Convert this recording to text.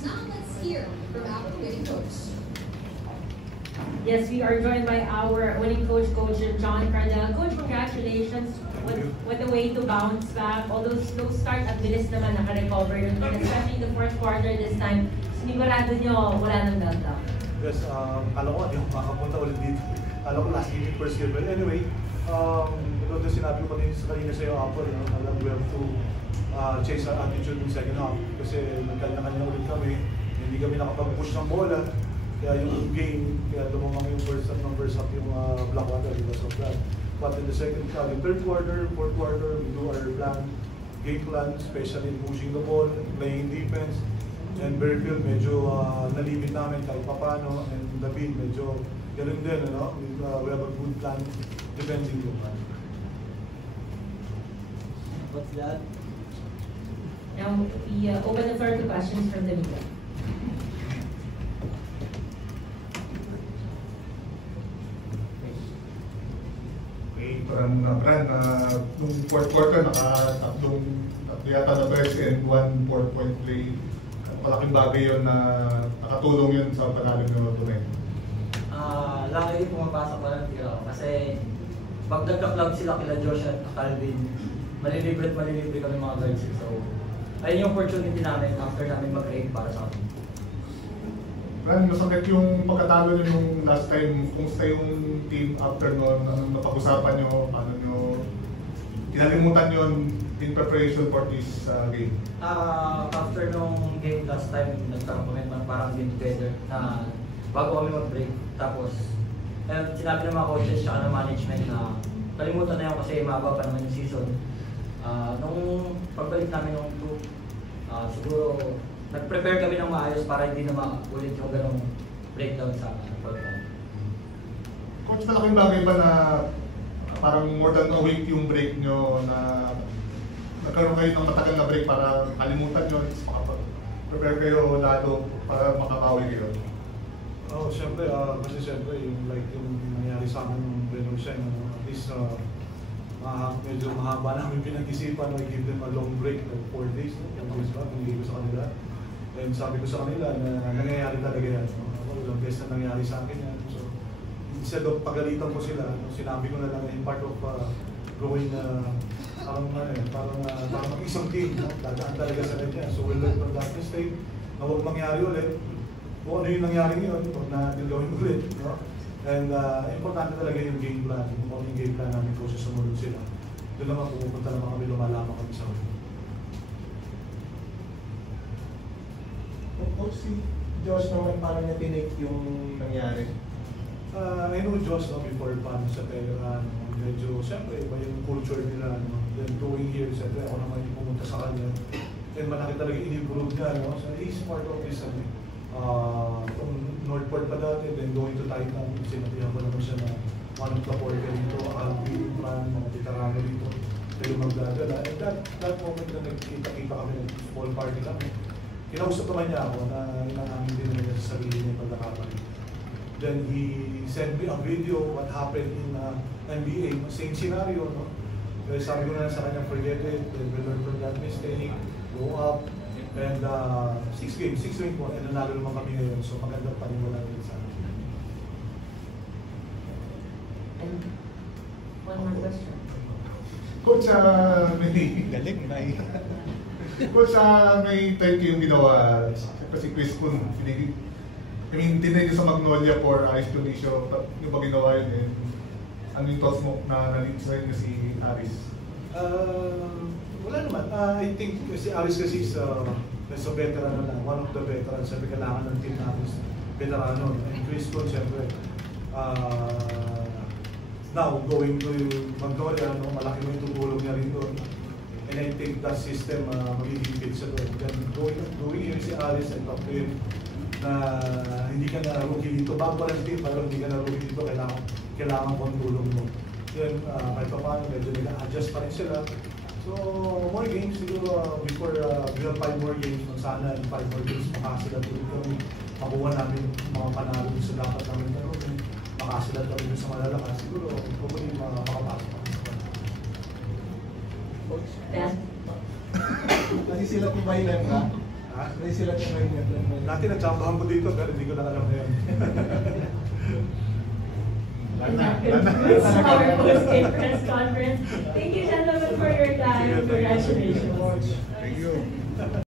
games. Now let's hear from our winning coach. Yes, we are joined by our winning coach, Coach John Cardell. Coach, congratulations. What a way to bounce back. Although slow start at bilis naman naka-recover yun. And especially in the fourth quarter this time, sinigurado nyo wala nang meltdown. Yes, alam ko, hindi ako makapunta ulit dito. Alam ko last game first game. But anyway, ito na sinabi ko kanina sa'yo, Apple, alam we have to chase our attitude in second half. Kasi nagkanya-kanya ulit kami. Hindi kami nakapag-push ng bola. Kaya yung game, kaya lumamang yung first half yung Blackwater because of that. But in the third quarter, fourth quarter, we do our game plan, especially pushing the ball, playing defense. And Berfield medyo nalimit namin kahit papano, and David medyo ganun din, we have a good plan defending the plan. What's that? Now, we open the floor to questions from the media. Nung fourth quarter, tatlong yata na press and 1 4-point play. Malaking bagay yun na nakatulong yun sa panalig ng tunay. Lagi pumapasok pa ng tira ko kasi pag nagka-club sila kila Josh at Calvin, malilibre kami mga guards. So, ayun yung opportunity namin after namin mag-create para sa amin. Masakit yung pagkatalo nyo nung last time, kung sa yung team after nun, anong napag-usapan nyo, paano nyo kinalimutan yun in preparation for this game? After nung game last time, nagkaroon kami ng parang game together na bago kami mag-break. Tapos, sinabi ng mga coaches at ng management na kalimutan na yun kasi mahaba pa naman yung season. Nung pagbalik namin nung group, siguro nag-prepare kami ng maayos para hindi na maulit yung ganong breakdown sa program. Coach, malaking bagay ba na parang more than a week yung break nyo na nagkaroon kayo ng matagal na break para kalimutan nyo, makapag-prepare kayo lalo para makabawi kayo? Siyempre, kasi siyempre yung nangyari sa akin ng Revolution, at least medyo mahaba namin pinag-isipan, I give them a long break, like 4 days, pinigay ko sa kanila. And sabi ko sa kanila na nangyayari talaga yan. Ilang beses na nangyari sa akin yan. So, instead of pagalitan ko sila, sinabi ko na lang in part of growing parang isang team, dadaan talaga sa kanya. So we'll learn from that mistake na huwag mangyari ulit. Kung ano yung nangyari ngayon, huwag na gawin ulit. And importante talaga yung game plan. Kung yung game plan namin kung susunod sila. Doon naman pumupunta naman kami, lumalaman kami sa ulit. Coach, si Josh naman, paano niya tinake yung nangyari? I know Josh before pa sa Telegram, medyo siyempre iba yung culture nila, then going here, siyempre ako naman yung pumunta sa kanya. And malaki talaga in-improve niya, so he's part of this, from Northport pa dati, then going to Titan, sinabihan ko naman siya na one of the porter dito, Alvin, Fran, mga veterano dito, tayo magdadala. And that moment na nagkita-kita kami, small party kami, kinausap naman niya ako na inamin din naman niya sa sarili niya pagkakapag. Then he sent me a video what happened in NBA, same scenario, no? Kaya sabi ko na sa kanya, forget it, then we learn from that mistake, go up, and 6 games po, and nanalo naman kami ngayon, so magandang panimula din sa akin. And one more question. Coach, Galing, Coach, may thank you yung ginawa kasi Chris Kun, tinay niyo sa Magnolia for Ice Tunisia, yung ba ginawa yun eh? Ano yung thoughts mo na nalito sa inyo si Aris? Wala naman. I think si Aris kasi is a veteran na, one of the veterans, sabi kailangan ng team natin, veterano. And Chris Kun, siyempre, now going to Magnolia, malaki mo yung tutulong niya rin doon. And I think that system magiging fit sa doon. Then going here si Aris, I talk to him na hindi ka na rookie dito. Bago pa lang team, pero hindi ka na rookie dito, kailangan kong tulong mo. Then kahit pa paano, medyo nag-adjust pa rin sila. So, more games siguro before we have 5 more games. Sana in 5 more games makasilat ulit kami. Makuha namin mga panalo sa dapat namin gano'n. Makasilat kami sa malalakas. Siguro, hopefully makapasok. Coach? Nasisilat mo ba ilan ka? Ha? Hindi sila tinayin niya. Dati natsambahan ko dito, pero hindi ko na alam na yan. Press conference. Thank you, gentlemen, for your time. Congratulations. Thank you.